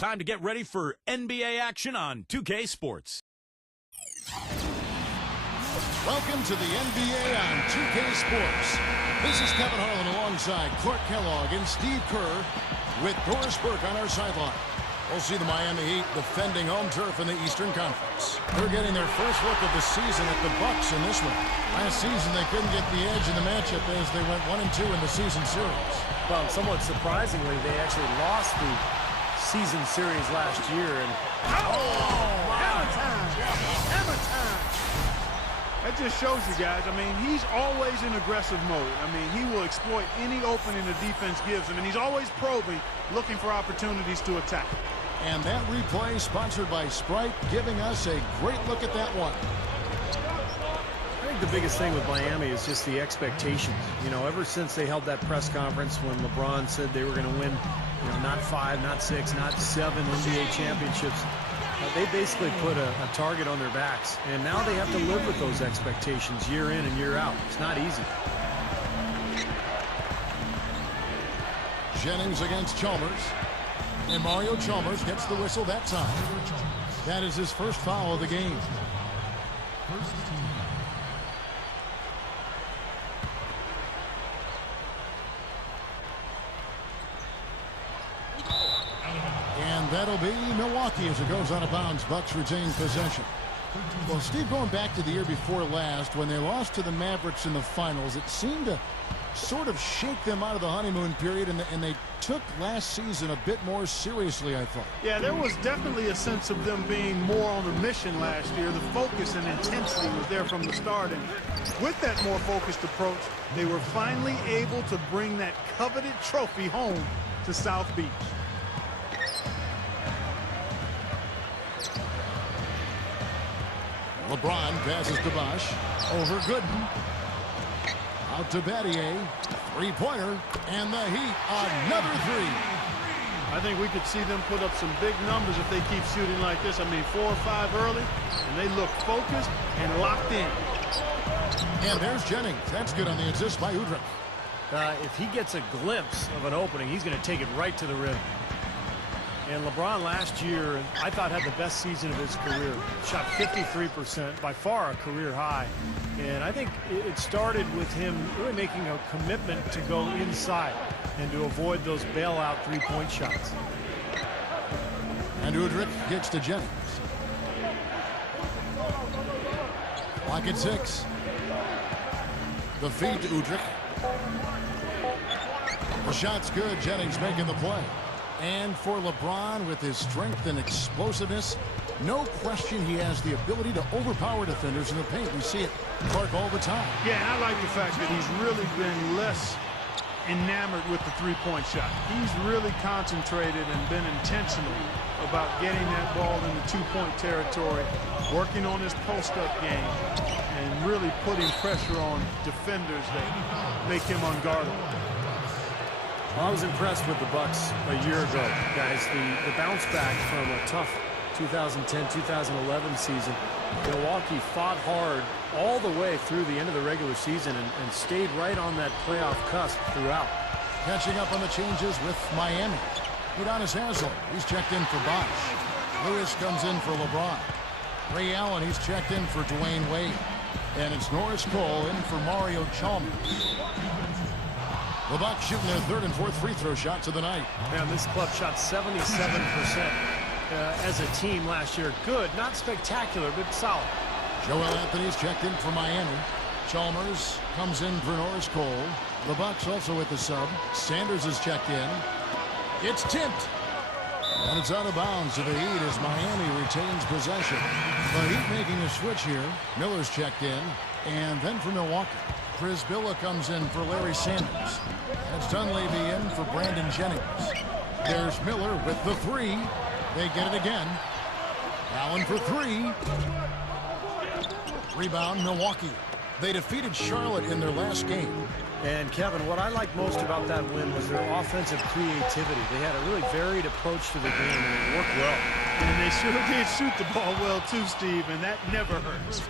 Time to get ready for NBA action on 2K Sports. Welcome to the NBA on 2K Sports. This is Kevin Harlan alongside Clark Kellogg and Steve Kerr with Doris Burke on our sideline. We'll see the Miami Heat defending home turf in the Eastern Conference. They're getting their first look of the season at the Bucs in this one. Last season, they couldn't get the edge in the matchup as they went 1-2 in the season series. Well, somewhat surprisingly, they actually lost the season series last year. And Hammer time! Hammer time! That just shows you guys, I mean, he's always in aggressive mode. I mean, he will exploit any opening the defense gives him, and he's always probing, looking for opportunities to attack. And that replay sponsored by Sprite, giving us a great look at that one. I think the biggest thing with Miami is just the expectations. You know, ever since they held that press conference when LeBron said they were going to win, you know, not 5, not 6, not 7 NBA championships, they basically put a target on their backs. And now they have to live with those expectations year in and year out. It's not easy. Jennings against Chalmers. And Mario Chalmers gets the whistle that time. That is his first foul of the game. And that'll be Milwaukee as it goes out of bounds. Bucks retain possession. Well, Steve, going back to the year before last, when they lost to the Mavericks in the finals, it seemed to sort of shake them out of the honeymoon period, and they took last season a bit more seriously, I thought. Yeah, there was definitely a sense of them being more on a mission last year. The focus and intensity was there from the start, and with that more focused approach, they were finally able to bring that coveted trophy home to South Beach. LeBron passes to Bosh. Over Gooden. Out to Battier. Three-pointer. And the Heat, another three. I think we could see them put up some big numbers if they keep shooting like this. I mean, 4 or 5 early, and they look focused and locked in. And there's Jennings. That's good on the assist by Udrih. If he gets a glimpse of an opening, he's going to take it right to the rim. And LeBron last year, I thought, had the best season of his career. Shot 53%, by far a career high. And I think it started with him really making a commitment to go inside and to avoid those bailout three-point shots. And Udrih gets to Jennings. Clock at 6. The feed to Udrih. The shot's good. Jennings making the play. And for LeBron, with his strength and explosiveness, no question he has the ability to overpower defenders in the paint. We see it, Clark, all the time. Yeah, and I like the fact that he's really been less enamored with the three-point shot. He's really concentrated and been intentional about getting that ball in the two-point territory, working on his post-up game, and really putting pressure on defenders that make him unguardable. Well, I was impressed with the Bucs a year ago, guys. The bounce back from a tough 2010-2011 season. Milwaukee fought hard all the way through the end of the regular season and stayed right on that playoff cusp throughout. Catching up on the changes with Miami. Udonis Haslem, he's checked in for Bosh. Lewis comes in for LeBron. Ray Allen, he's checked in for Dwayne Wade. And it's Norris Cole in for Mario Chalmers. The Bucs shooting their third and fourth free throw shots of the night. Man, this club shot 77% as a team last year. Good, not spectacular, but solid. Joel Anthony's checked in for Miami. Chalmers comes in for Norris Cole. The Bucs also with the sub. Sanders is checked in. It's tipped. And it's out of bounds to the Heat as Miami retains possession. The Heat making a switch here. Miller's checked in. And then for Milwaukee, Chris Billa comes in for Larry Sanders. That's Dunleavy in for Brandon Jennings. There's Miller with the three. They get it again. Allen for three. Rebound, Milwaukee. They defeated Charlotte in their last game. And, Kevin, what I liked most about that win was their offensive creativity. They had a really varied approach to the game, and it worked well. And they sure did shoot the ball well, too, Steve, and that never hurts.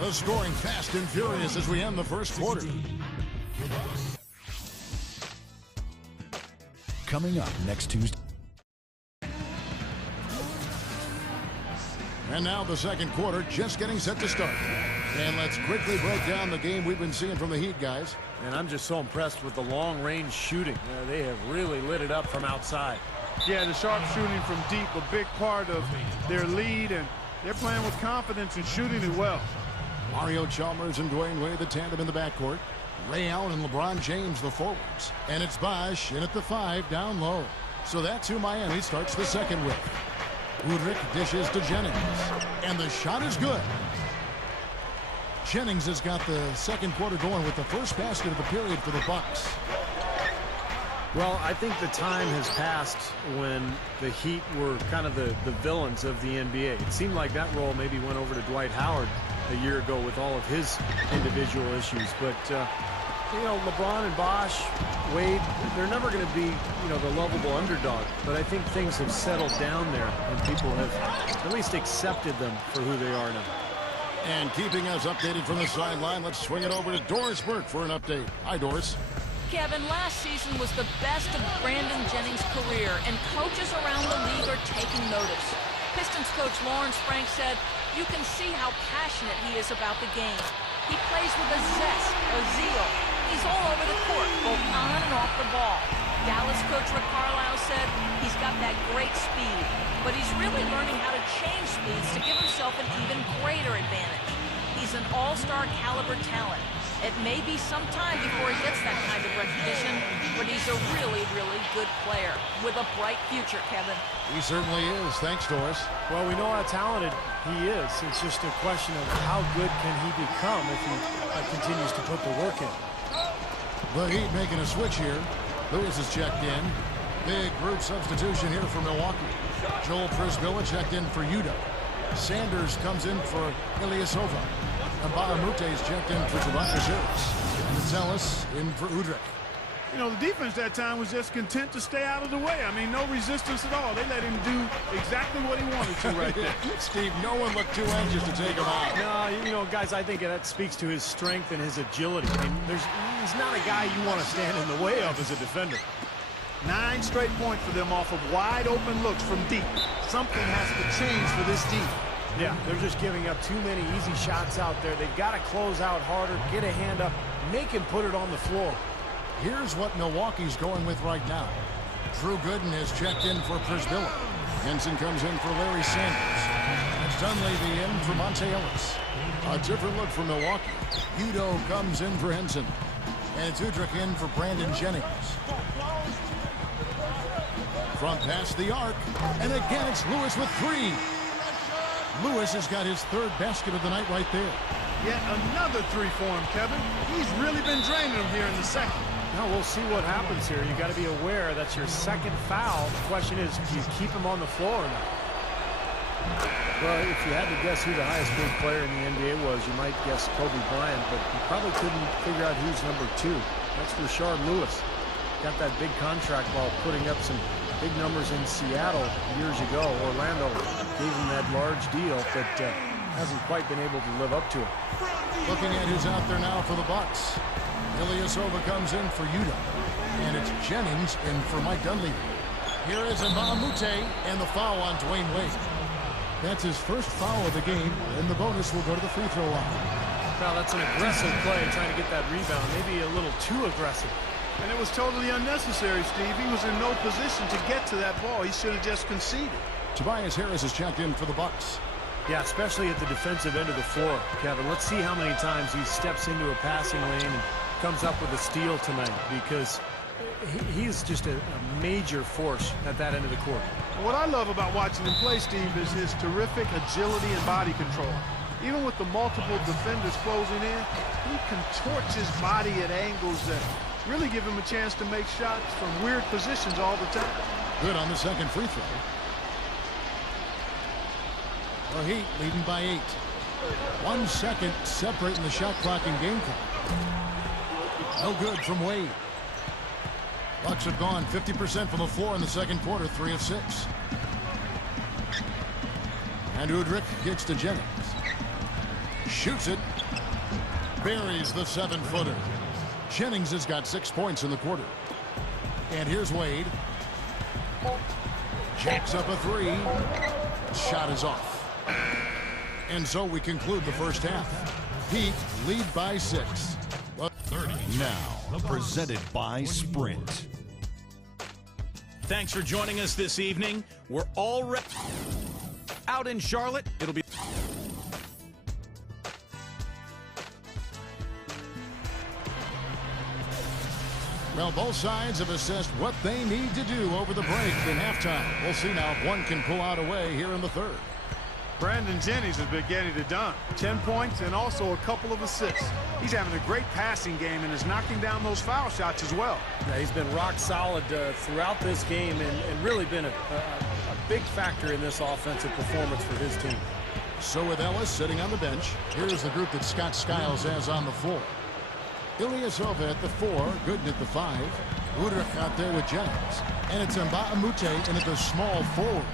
The scoring fast and furious as we end the first quarter. Coming up next Tuesday. And now the second quarter just getting set to start. And let's quickly break down the game we've been seeing from the Heat, guys. And I'm just so impressed with the long-range shooting. They have really lit it up from outside. Yeah, the sharp shooting from deep, a big part of their lead, and they're playing with confidence and shooting it well. Mario Chalmers and Dwayne Wade, the tandem in the backcourt. Ray Allen and LeBron James, the forwards. And it's Bosch in at the 5, down low. So that's who Miami starts the second with. Udrich dishes to Jennings. And the shot is good. Jennings has got the second quarter going with the first basket of the period for the Bucs. Well, I think the time has passed when the Heat were kind of the villains of the NBA. It seemed like that role maybe went over to Dwight Howard a year ago with all of his individual issues. But, you know, LeBron and Bosch, Wade, they're never going to be, you know, the lovable underdog. But I think things have settled down there, and people have at least accepted them for who they are now. And keeping us updated from the sideline, let's swing it over to Doris Burke for an update. Hi, Doris. Kevin, last season was the best of Brandon Jennings' career, and coaches around the league are taking notice. Pistons coach Lawrence Frank said, "You can see how passionate he is about the game. He plays with a zest, a zeal. He's all over the court, both on and off the ball." Dallas coach Rick Carlisle said he's got that great speed, but he's really learning how to change speeds to give himself an even greater advantage. He's an all-star caliber talent. It may be some time before he gets that kind of recognition, but he's a really, really good player with a bright future, Kevin. He certainly is. Thanks, Doris. Well, we know how talented he is. It's just a question of how good can he become if he continues to put the work in. The Heat making a switch here. Lewis is checked in. Big group substitution here for Milwaukee. Joel Prisbilla checked in for Udo. Sanders comes in for Ilyasova. And Bahamute is checked in for Tobias Harris. And it's Ellis in for Udrich. You know, the defense that time was just content to stay out of the way. I mean, no resistance at all. They let him do exactly what he wanted to right there. Steve, no one looked too anxious to take him out. No, you know, guys, I think that speaks to his strength and his agility. I mean, he's not a guy you want to stand in the way of as a defender. 9 straight points for them off of wide open looks from deep. Something has to change for this team. Yeah, they're just giving up too many easy shots out there. They've got to close out harder, get a hand up, make him put it on the floor. Here's what Milwaukee's going with right now. Drew Gooden is checked in for Prisbilla. Henson comes in for Larry Sanders. It's Dunleavy in for Monte Ellis. A different look for Milwaukee. Udo comes in for Henson. And it's Udrich in for Brandon Jennings. Front past the arc. And again, it's Lewis with 3. Lewis has got his 3rd basket of the night right there. Yet another 3 for him, Kevin. He's really been draining them here in the second. Now we'll see what happens here. You got to be aware that's your 2nd foul. The question is, do you keep him on the floor or not? Well, if you had to guess who the highest paid player in the NBA was, you might guess Kobe Bryant, but you probably couldn't figure out who's number 2. That's Rashard Lewis. Got that big contract while putting up some big numbers in Seattle years ago. Orlando gave him that large deal, but hasn't quite been able to live up to it. Looking at who's out there now for the Bucs. Ilyasova comes in for Udo. And it's Jennings in for Mike Dunleavy. Here is Mbamute and the foul on Dwayne Wade. That's his first foul of the game, and the bonus will go to the free throw line. Well, that's an aggressive play, trying to get that rebound. Maybe a little too aggressive. And it was totally unnecessary, Steve. He was in no position to get to that ball. He should have just conceded. Tobias Harris is checked in for the Bucs. Yeah, especially at the defensive end of the floor, Kevin. Let's see how many times he steps into a passing lane and comes up with a steal tonight, because he's just a major force at that end of the court. What I love about watching him play, Steve, is his terrific agility and body control. Even with the multiple defenders closing in, he contorts his body at angles that really give him a chance to make shots from weird positions all the time. Good on the second free throw. The Heat leading by 8. 1 second separating the shot clock and game clock. No good from Wade. Bucs have gone 50% from the floor in the second quarter, 3 of 6. And Udrich kicks to Jennings. Shoots it. Buries the 7-footer. Jennings has got 6 points in the quarter. And here's Wade. Jacks up a 3. Shot is off. And so we conclude the first half. Heat lead by 6. Now, presented by Sprint. Thanks for joining us this evening. We're already out in Charlotte. It'll be... Well, both sides have assessed what they need to do over the break in halftime. We'll see now if one can pull out a way here in the third. Brandon Jennings has been getting it done. 10 points and also a couple of assists. He's having a great passing game and is knocking down those foul shots as well. Yeah, he's been rock solid throughout this game and really been a big factor in this offensive performance for his team. So with Ellis sitting on the bench, here's the group that Scott Skiles has on the floor. Ilyasova at the 4, Gooden at the 5, Udrich out there with Jennings, and it's Mbamute in at the small forward.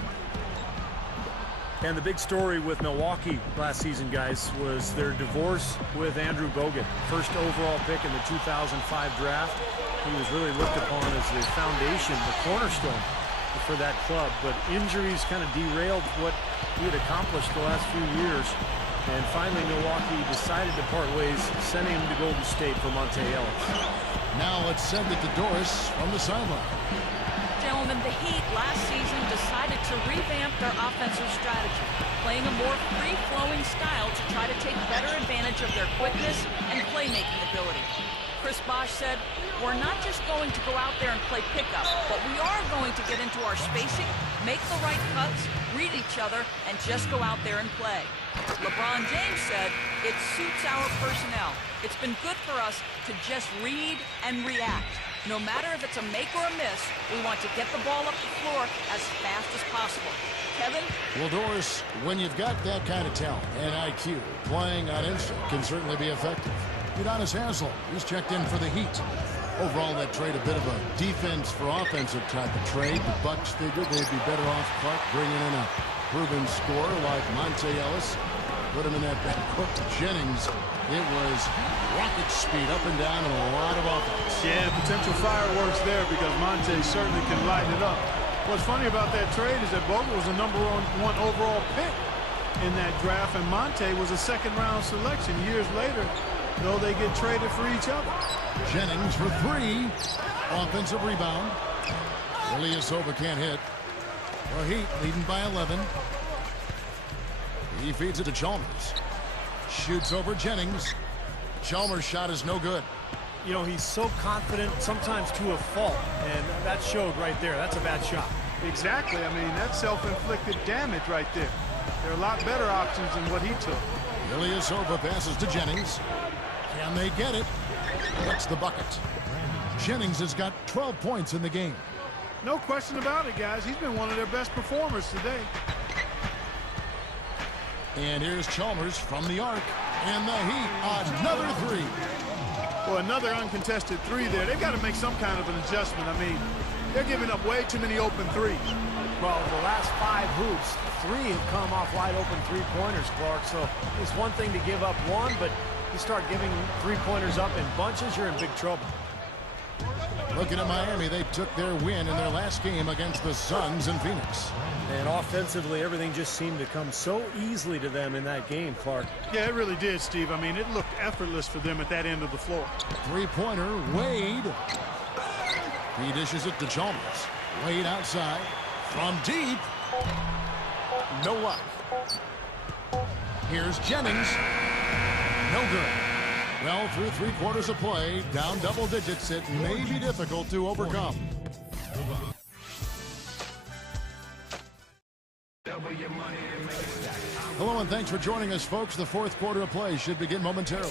And the big story with Milwaukee last season, guys, was their divorce with Andrew Bogut. First overall pick in the 2005 draft. He was really looked upon as the foundation, the cornerstone for that club. But injuries kind of derailed what he had accomplished the last few years. And finally, Milwaukee decided to part ways, sending him to Golden State for Monte Ellis. Now let's send it to Doris from the sideline. Gentlemen, the Heat last season decided to revamp their offensive strategy, playing a more free-flowing style to try to take better advantage of their quickness and playmaking ability. Chris Bosh said, we're not just going to go out there and play pickup, but we are going to get into our spacing, make the right cuts, read each other, and just go out there and play. LeBron James said, it suits our personnel. It's been good for us to just read and react. No matter if it's a make or a miss, we want to get the ball up the floor as fast as possible. Kevin? Well, Doris, when you've got that kind of talent and IQ, playing on instinct can certainly be effective. Udonis Haslem, he's checked in for the Heat. Overall, that trade a bit of a defense for offensive type of trade. The Bucs figured they'd be better off Clark bringing in a proven scorer like Monte Ellis. Put him in that backcourt. Jennings, it was rocket speed up and down and a lot of offense. Yeah, potential fireworks there because Monte certainly can light it up. What's funny about that trade is that Bogut was a #1 overall pick in that draft, and Monte was a second-round selection years later, though they get traded for each other. Jennings for 3. Offensive rebound. Ilyasova can't hit. The Heat leading by 11. He feeds it to Chalmers. Shoots over Jennings. Chalmers' shot is no good. You know, he's so confident, sometimes to a fault, and that showed right there. That's a bad shot. Exactly. I mean, that's self-inflicted damage right there. There are a lot better options than what he took. Ilyasova passes to Jennings. Can they get it? That's the bucket. Jennings has got 12 points in the game. No question about it, guys. He's been one of their best performers today. And here's Chalmers from the arc. And the Heat, another 3. Well, another uncontested 3 there. They've got to make some kind of an adjustment. I mean, they're giving up way too many open 3s. Well, the last 5 hoops, 3 have come off wide open three-pointers, Clark. So it's one thing to give up one, but you start giving three-pointers up in bunches, you're in big trouble. Looking at Miami, they took their win in their last game against the Suns in Phoenix. And offensively, everything just seemed to come so easily to them in that game, Clark. Yeah, it really did, Steve. I mean, it looked effortless for them at that end of the floor. Three-pointer, Wade. He dishes it to Chalmers. Wade outside. From deep. No luck. Here's Jennings. No good. Well, through 3 quarters of play, down double digits, it may be difficult to overcome. Hello and thanks for joining us, folks. The 4th quarter of play should begin momentarily.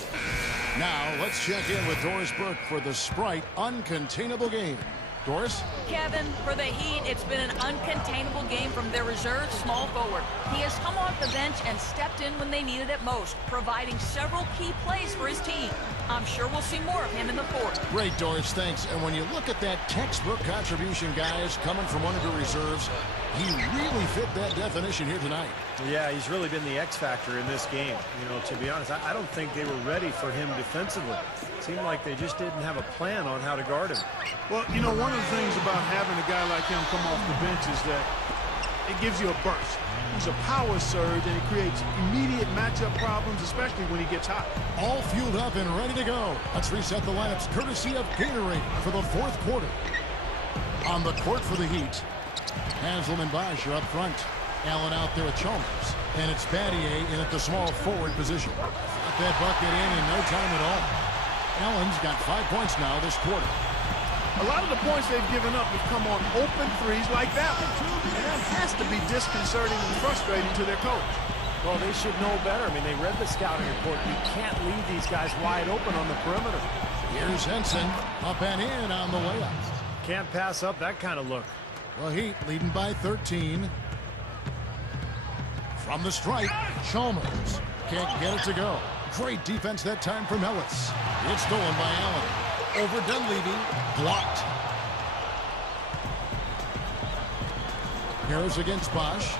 Now, let's check in with Doris Burke for the Sprite Uncontainable Game. Doris? Kevin, for the Heat, it's been an uncontainable game from their reserve small forward. He has come off the bench and stepped in when they needed it most, providing several key plays for his team. I'm sure we'll see more of him in the 4th. Great, Doris, thanks. And when you look at that textbook contribution, guys, coming from one of your reserves, he really fit that definition here tonight. Yeah, he's really been the X factor in this game. You know, to be honest, I don't think they were ready for him defensively. It seemed like they just didn't have a plan on how to guard him. Well, you know, one of the things about having a guy like him come off the bench is that it gives you a burst. He's a power surge, and it creates immediate matchup problems, especially when he gets hot. All fueled up and ready to go. Let's reset the lineups courtesy of Gatorade for the fourth quarter. On the court for the Heat, Haslem and Bosch are up front. Allen out there with Chalmers. And it's Battier in at the small forward position. Got that bucket in no time at all. Allen's got 5 points now this quarter. A lot of the points they've given up have come on open threes like that one. And that has to be disconcerting and frustrating to their coach. Well, they should know better. I mean, they read the scouting report. You can't leave these guys wide open on the perimeter. Here's Henson up and in on the way up. Can't pass up that kind of look. The Heat leading by 13. From the stripe, Chalmers can't get it to go. Great defense that time from Ellis. It's stolen by Allen. Over Dunleavy, blocked. Harris against Bosch.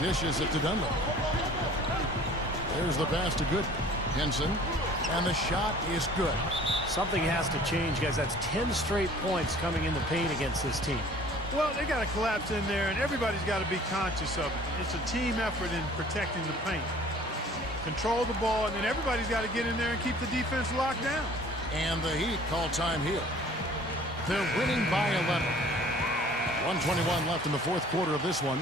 Dishes it to Dunleavy. There's the pass to Good. Henson, and the shot is good. Something has to change, guys. That's 10 straight points coming in the paint against this team. Well, they got to collapse in there, and everybody's got to be conscious of it. It's a team effort in protecting the paint. Control the ball, and then everybody's got to get in there and keep the defense locked down. And the Heat call time here. They're winning by 11. 1:21 left in the fourth quarter of this one.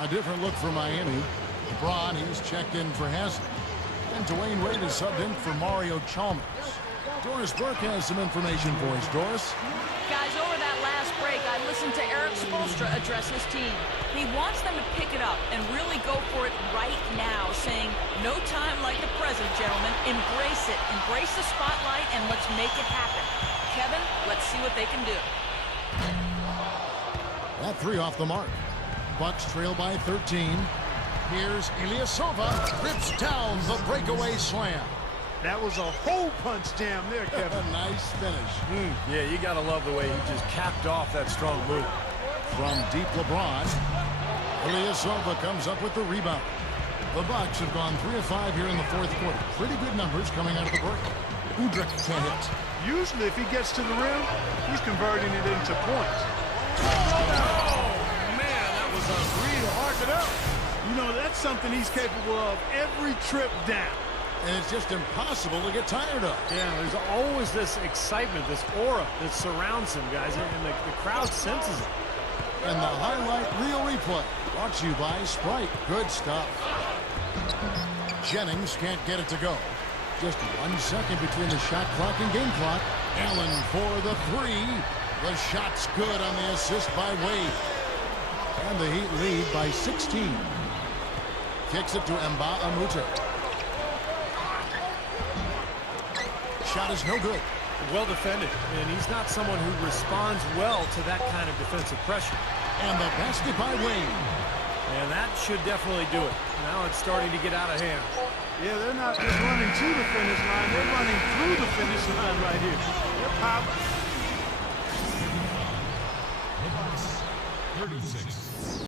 A different look for Miami. LeBron, he's checked in for Haslem. And Dwayne Wade is subbed in for Mario Chalmers. Doris Burke has some information for us. Doris? Guys, over that last break, I listened to Eric Spoelstra address his team. He wants them to pick it up and really go for it right now, saying, no time like the present, gentlemen. Embrace it. Embrace the spotlight, and let's make it happen. Kevin, let's see what they can do. That three off the mark. Bucs trail by 13. Here's Ilyasova. Rips down the breakaway slam. That was a hole punch jam there, Kevin. Nice finish. Yeah, you got to love the way he just capped off that strong move. From deep LeBron, Ilyasova comes up with the rebound. The Bucs have gone 3 of 5 here in the fourth quarter. Pretty good numbers coming out of the break. Udrich can't hit. Usually, if he gets to the rim, he's converting it into points. Oh, man, that was a real Mark it up. You know, that's something he's capable of every trip down. And it's just impossible to get tired of. Yeah, there's always this excitement, this aura that surrounds him, guys, and the crowd senses it. And the highlight reel replay brought to you by Sprite. Good stuff. Jennings can't get it to go. Just 1 second between the shot clock and game clock. Allen for the three. The shot's good on the assist by Wade. And the Heat lead by 16. Kicks it to Mba Amute. Shot is no good. Well defended, and he's not someone who responds well to that kind of defensive pressure. And the basket by Wade. And that should definitely do it. Now it's starting to get out of hand. Yeah, they're not just running to the finish line. They're running through the finish line right here. They're popping. 36.